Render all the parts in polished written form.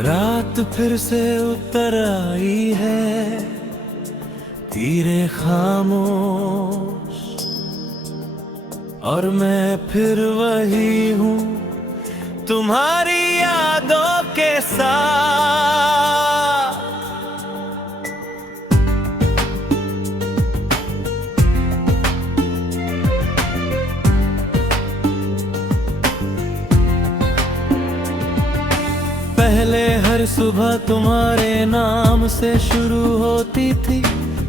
रात फिर से उतर आई है, तीरे खामोश, और मैं फिर वही हूँ तुम्हारी यादों के साथ। पहले हर सुबह तुम्हारे नाम से शुरू होती थी,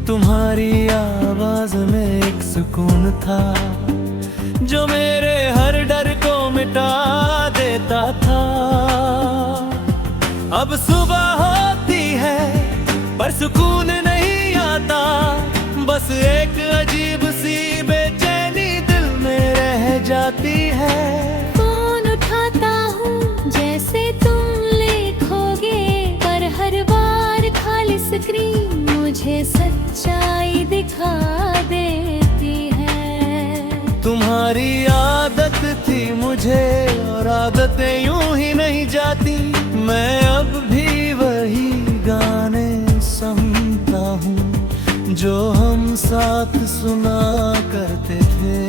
तुम्हारी आवाज में एक सुकून था जो मेरे हर डर को मिटा देता था। अब सुबह होती है पर सुकून नहीं आता, बस एक अजीब सी बेचैनी दिल में रह जाती है। फोन उठाता हूँ जैसे तुम लिखोगे, पर हर बार खाली स्क्रीन मुझे सच्चाई दिखा देती है। तुम्हारी आदत थी मुझे, और आदतें यूं ही नहीं जाती। मैं अब भी वही गाने सुनता हूँ जो हम साथ सुना करते थे।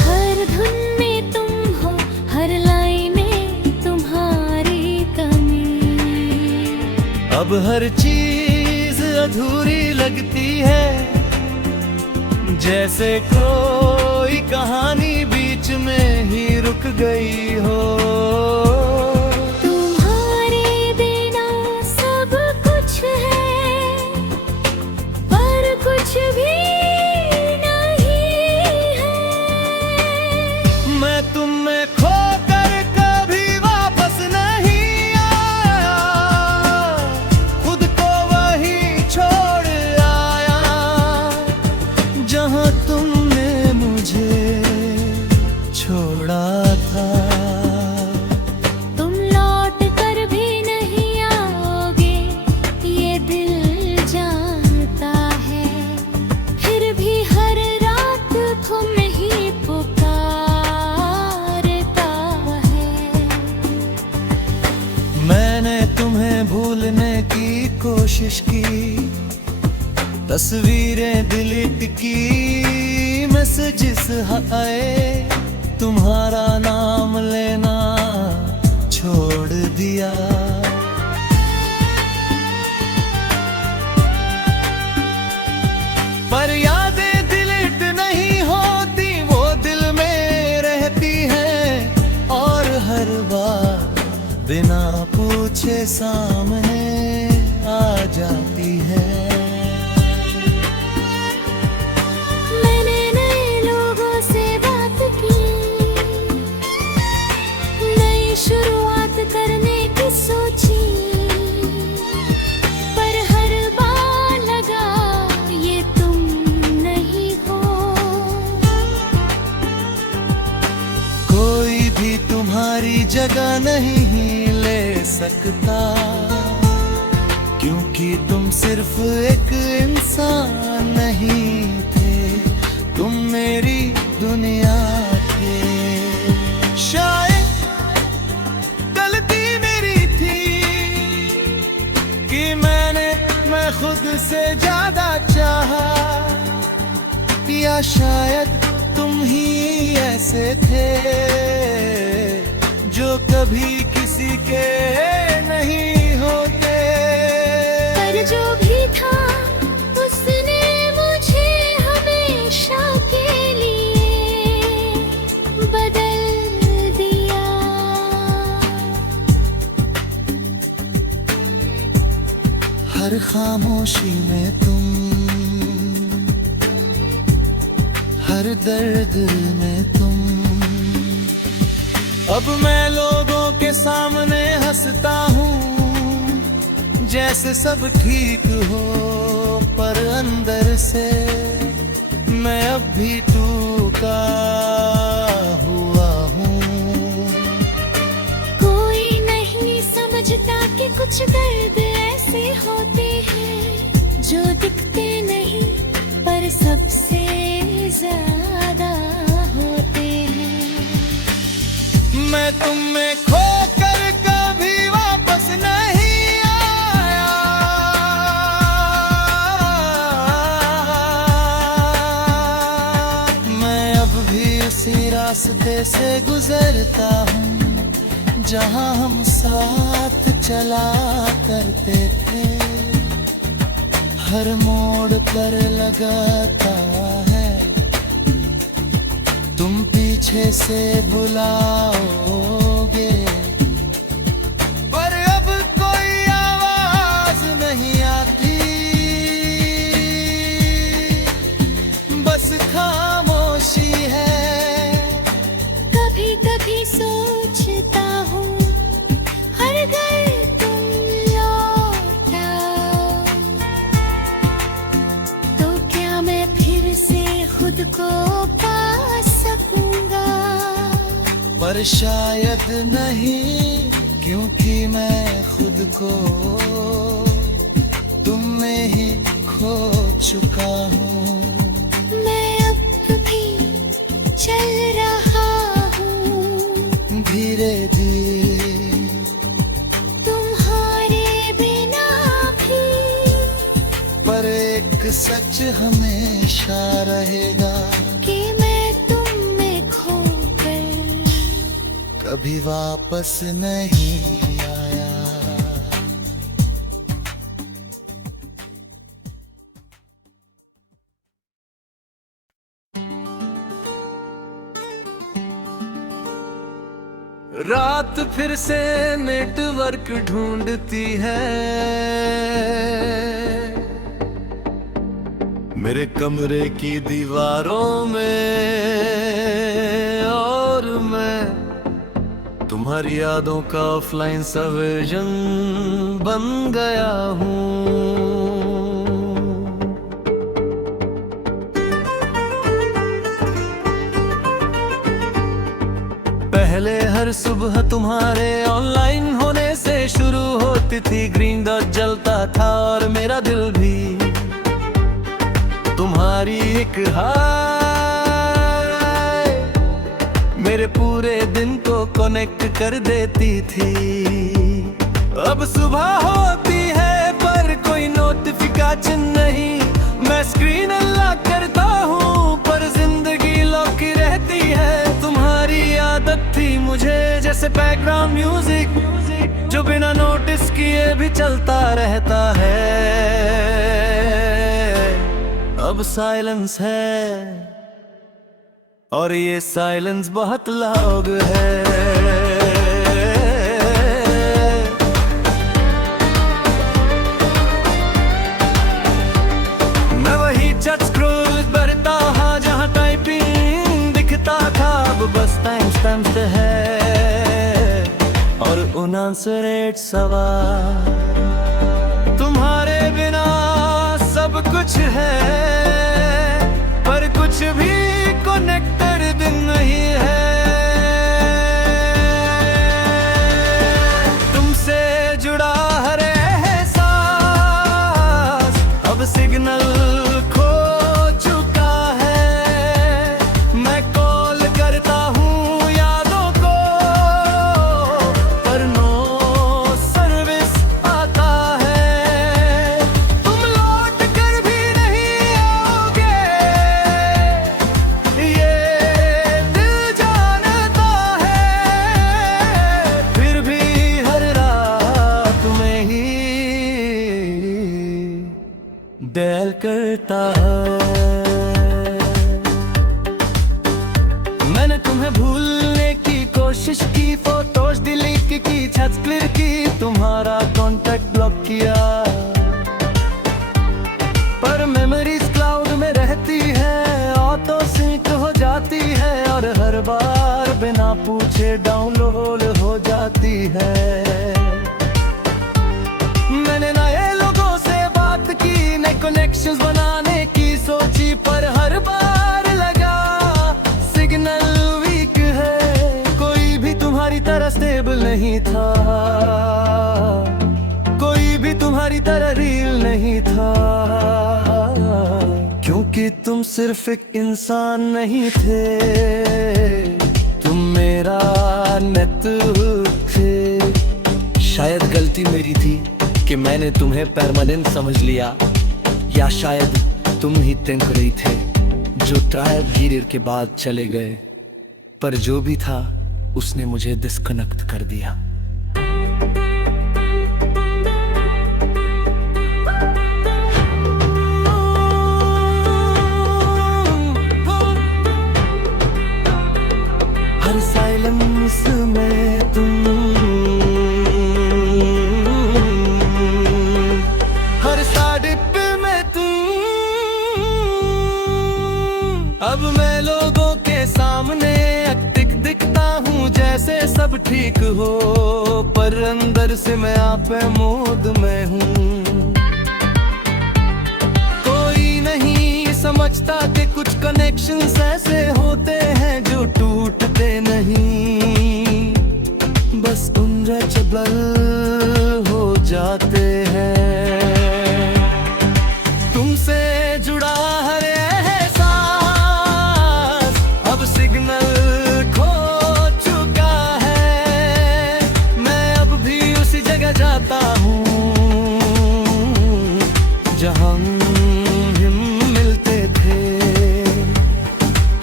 हर धुन में तुम हो, हर लाइन में तुम्हारी कमी। अब हर चीज अधूरी लगती है, जैसे कोई कहानी बीच में ही रुक गई हो। तुम्हारे बिना सब कुछ है, पर कुछ भी नहीं है। मैं तुम में खोकर कभी वापस नहीं आया, खुद को वही छोड़ आया जहां तुमने मुझे छोड़ा था। तुम लौट कर भी नहीं आओगे, ये दिल जानता है। फिर भी हर रात तुम ही पुकारता है। मैंने तुम्हें भूलने की कोशिश की, तस्वीरें डिलीट की, मैसेजेस आए, तुम्हारा नाम लेना छोड़ दिया। पर यादें डिलीट नहीं होती, वो दिल में रहती हैं, और हर बार बिना पूछे सामने आ जाती है। मैंने नए लोगों से बात की, नई शुरुआत करने की सोची, पर हर बार लगा ये तुम नहीं हो। कोई भी तुम्हारी जगह नहीं ले सकता, क्योंकि तुम सिर्फ एक इंसान नहीं थे, तुम मेरी दुनिया थे। शायद गलती मेरी थी कि मैं खुद से ज्यादा चाहा, या शायद तुम ही ऐसे थे जो कभी किसी के नहीं होते। पर जो भी था उसने मुझे हमेशा के लिए बदल दिया। हर खामोशी में तुम, हर दर्द में तुम। अब मैं लोगों के सामने हंसता हूँ जैसे सब ठीक हो, पर अंदर से मैं अब भी टूटा हुआ हूँ। कोई नहीं समझता कि कुछ दर्द ऐसे होते हैं जो दिखते नहीं पर सबसे ज्यादा होते हैं। मैं तुम में खोकर कभी पीछे से गुजरता हूँ जहाँ हम साथ चला करते थे। हर मोड़ पर लगाता है, तुम पीछे से बुलाओगे, पर अब कोई आवाज नहीं आती, बस खामोशी है। कभी कभी सोचता हूँ हर घर तुम लौट आओ, तो क्या मैं फिर से खुद को पा सकूंगा? पर शायद नहीं, क्योंकि मैं खुद को तुम में ही खो चुका हूँ। मैं अब भी चल रहा हूँ धीरे धीरे तुम्हारे बिना भी, पर एक सच हमेशा रहेगा कि मैं तुम में खोकर कभी वापस नहीं आया। रात फिर से नेटवर्क ढूंढती है, मेरे कमरे की दीवारों में, और मैं तुम्हारी यादों का ऑफलाइन सा वर्जन बन गया हूँ। पहले हर सुबह तुम्हारे ऑनलाइन होने से शुरू होती थी, ग्रीन डॉट जलता था और मेरा दिल भी तुम्हारी एक हाय मेरे पूरे दिन को कनेक्ट कर देती थी। अब सुबह होती है पर कोई नोटिफिकेशन नहीं, मैं स्क्रीन अनलॉक करता हूँ पर जिंदगी लॉक रहती है। तुम्हारी आदत थी मुझे जैसे बैकग्राउंड म्यूजिक, जो बिना नोटिस किए भी चलता रहता है। अब साइलेंस है और ये साइलेंस बहुत लाउड है। मैं वही चैट स्क्रॉल करता था जहाँ टाइपिंग दिखता था, अब बस टाइम स्टैम्प है और उनसठ सवाल। तुम्हारे बिना सब कुछ है पर कुछ भी कनेक्टेड नहीं है। तुमसे जुड़ा हर एहसास अब सिग्नल खो चुका है। मैं कॉल करता हूँ यादों को पर नो सर्विस आता है। तुम लौट कर भी नहीं आओगे, ये दिल जानता है, फिर भी हर रात में ही दिल करता है। मैंने तुम्हें भूलने की कोशिश की, फोटोज डिलीट की, चैट्स क्लियर की, तुम्हारा कांटेक्ट ब्लॉक किया, पर मेमोरीज क्लाउड में रहती है, ऑटो सिंक हो जाती है और हर बार बिना पूछे डाउनलोड हो जाती है। मैंने नए लोगों से बात की, नए कनेक्शंस बनाने की सोची, पर हर बार लगा सिग्नल वीक है। कोई भी तुम्हारी तरह स्टेबल नहीं था, कोई भी तुम्हारी तरह रील नहीं था, क्योंकि तुम सिर्फ एक इंसान नहीं थे, तुम मेरा नेटवर्क थे। शायद गलती मेरी थी कि मैंने तुम्हें परमानेंट समझ लिया, या शायद तुम ही टेम्परेरी थे जो ट्रायल पीरियड के बाद चले गए। पर जो भी था उसने मुझे डिस्कनेक्ट कर दिया। हर साइलेंस में तुम, हर साडिप में तुम। अब मैं लोगों के सामने एक्टिक दिखता हूँ जैसे सब ठीक हो, पर अंदर से मैं आप मोद में हूँ। कोई नहीं समझता कि कुछ कनेक्शंस ऐसे होते हैं जो टूटते नहीं, बस अनब्रेकेबल हो जाते हैं। तुमसे जुड़ा हर एहसास अब सिग्नल खो चुका है। मैं अब भी उसी जगह जाता हूँ जहाँ मिलते थे।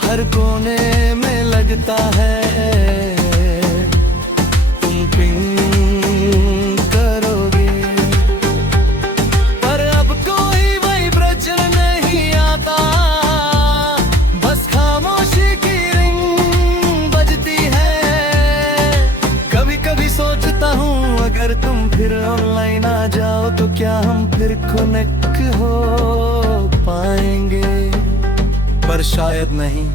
हर कोने में लगता है तुम पिंग करोगे, पर अब कोई वाइब्रेशन नहीं आता, बस खामोशी की रिंग बजती है। कभी कभी सोचता हूँ अगर तुम फिर ऑनलाइन आ जाओ तो क्या हम फिर कनेक्ट हो पाएंगे, पर शायद नहीं,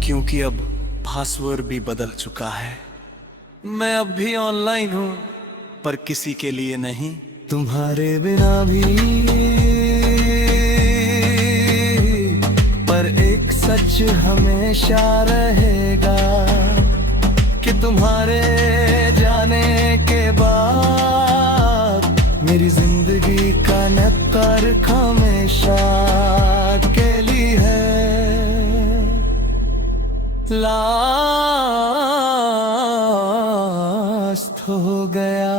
क्योंकि अब पासवर्ड भी बदल चुका है। मैं अब भी ऑनलाइन हूँ पर किसी के लिए नहीं, तुम्हारे बिना भी। पर एक सच हमेशा रहेगा कि तुम्हारे जाने के बाद मेरी जिंदगी का नेटवर्क हमेशा के लिए है लास्ट हो गया।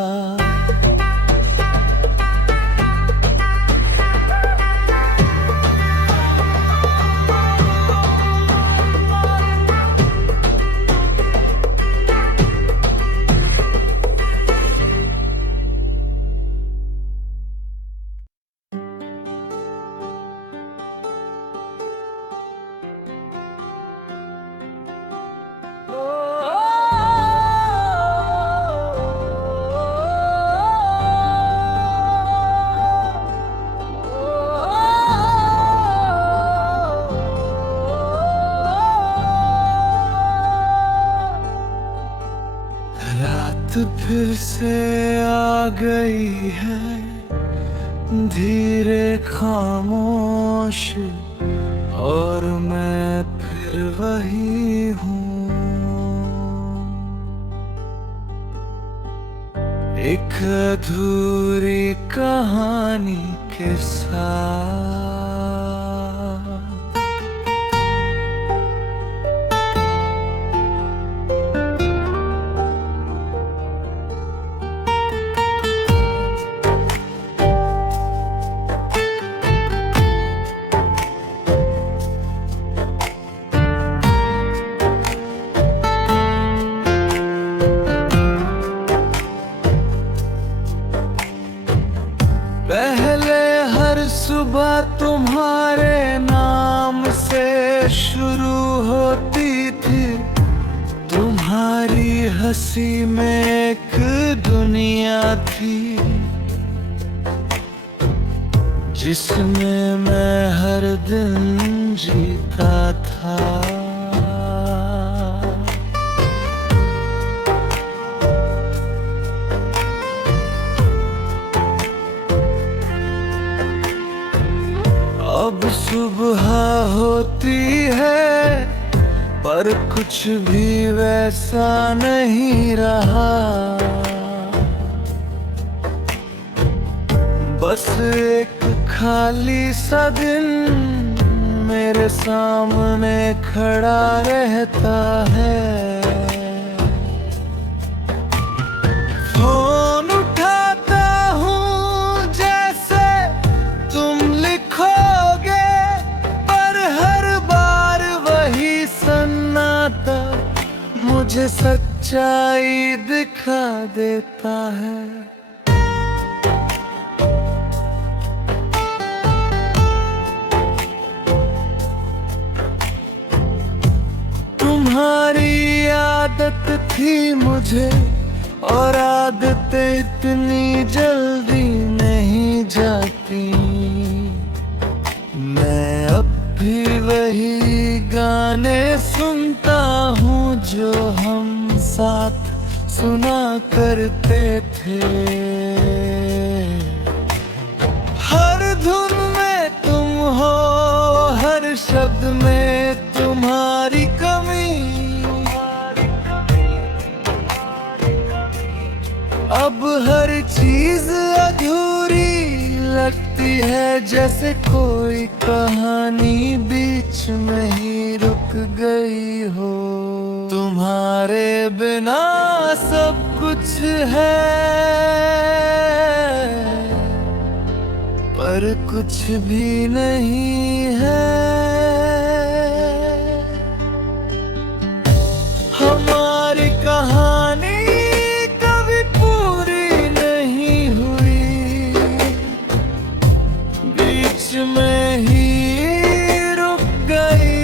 रात फिर से आ गई है, धीरे खामोश, और मैं फिर वही हूँ, एक अधूरी कहानी के साथ। पहले हर सुबह तुम्हारे नाम से शुरू होती थी, तुम्हारी हंसी में एक दुनिया थी जिसमें मैं हर दिन जीता था। अब सुबह होती है पर कुछ भी वैसा नहीं रहा, बस एक खाली सा दिन मेरे सामने खड़ा रहता है। फोन उठाता हूँ जैसे तुम लिखोगे, पर हर बार वही सन्नाटा सच्चाई दिखा देता है। तुम्हारी आदत थी मुझे, और आदतें इतनी जल्दी नहीं जाती। मैं अब भी वही गाने सुनता हूँ जो हम साथ सुना करते थे। हर धुन में तुम हो, हर शब्द में तुम्हारी कमी। अब हर चीज अधूरी लगती है, जैसे कोई कहानी बीच में ही रुक गई हो। तुम्हारे बिना सब कुछ है, पर कुछ भी नहीं है। हमारी कहानी कभी पूरी नहीं हुई, बीच में ही रुक गई।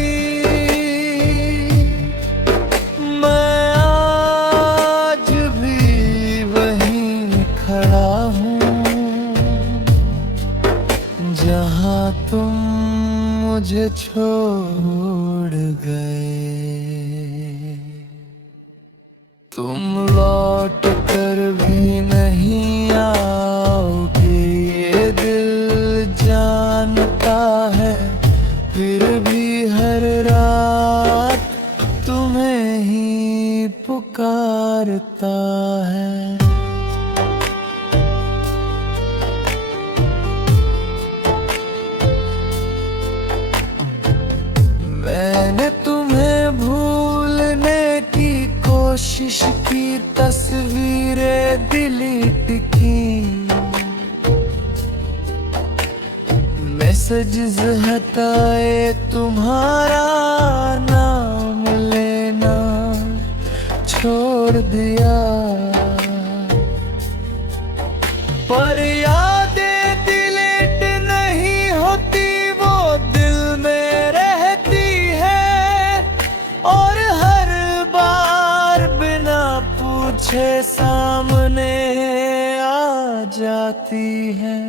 मैं आज भी वहीं खड़ा हूँ, जहाँ तुम मुझे छोड़ गए। तुम लौट कर भी नहीं आओगे, ये दिल जानता है। फिर भी हर रात तुम्हें ही पुकारता है। मैंने तुम्हें भूलने की कोशिश की, तस्वीरें डिलीट की, मैसेजेस हटाए, तुम्हारा नाम लेना छोड़ दिया। पर यादें डिलीट नहीं होती, वो दिल में रहती है, और हर बार बिना पूछे सामने आ जाती है।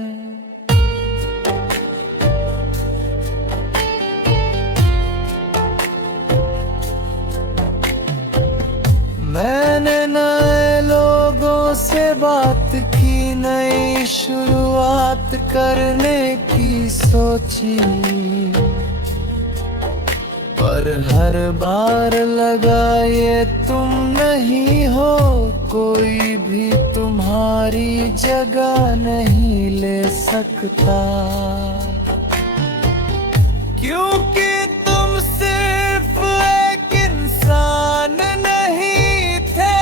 मैंने नए लोगों से बात की, नई शुरुआत करने की सोची, पर हर बार लगा ये तुम नहीं हो। कोई भी तुम्हारी जगह नहीं ले सकता, क्योंकि तुम सिर्फ एक इंसान नहीं थे,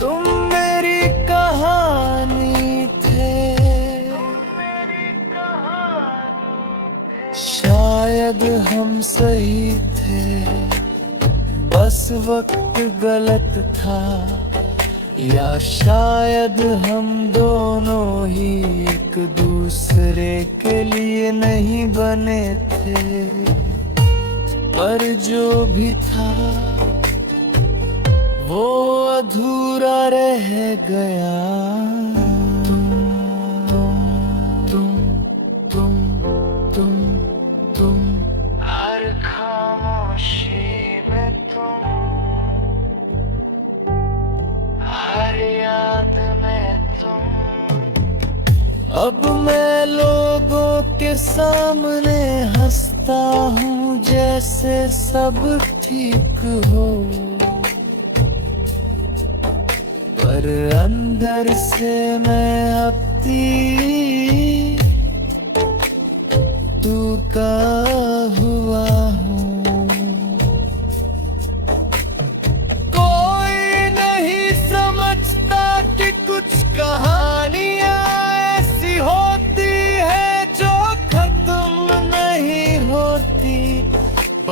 तुम मेरी कहानी थे। शायद हम सही थे, बस वक्त गलत था, या शायद हम दोनों ही एक दूसरे के लिए नहीं बने थे। पर जो भी था वो अधूरा रह गया। तुम हर खामोशी में तुम, हर याद में तुम। अब मैं लोगों के सामने हंसता हूँ, जैसे सब ठीक हो, पर अंदर से मैं अपनी टूटा हुआ हूँ। कोई नहीं समझता कि कुछ कहानियाँ ऐसी होती है जो खत्म नहीं होती,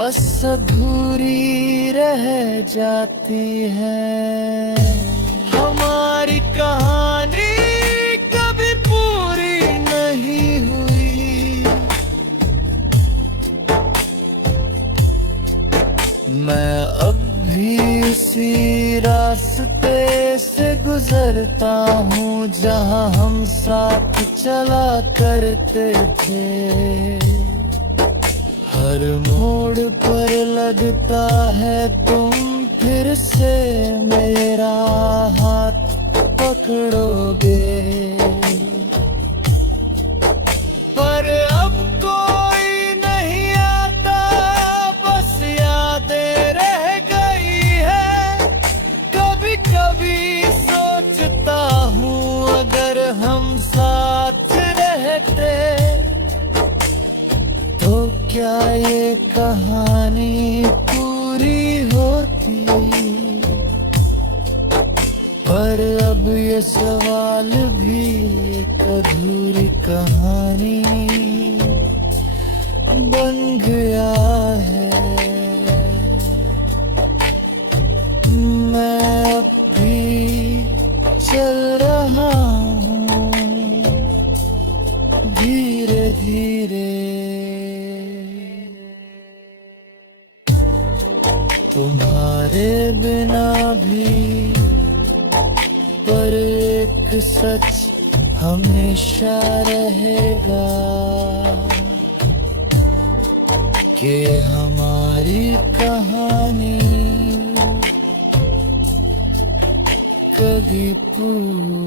बस अधूरी रह जाती है। हमारी कहानी कभी पूरी नहीं हुई। मैं अब भी उसी रास्ते से गुजरता हूँ जहाँ हम साथ चला करते थे। हर मोड़ पर लगता है तुम फिर से मेरा हाथ पकड़ोगे, पर अब कोई नहीं आता, बस यादें रह गई है। कभी कभी सोचता हूँ अगर हम साथ रहते तो क्या ये कहानी पूरी होती। पर अब ये सवाल भी एक अधूरी कहानी बन गया है। मैं अब भी चल रहा हूँ धीरे धीरे। तुम्हारे बिना भी, पर एक सच हमेशा रहेगा कि हमारी कहानी कभी पूरी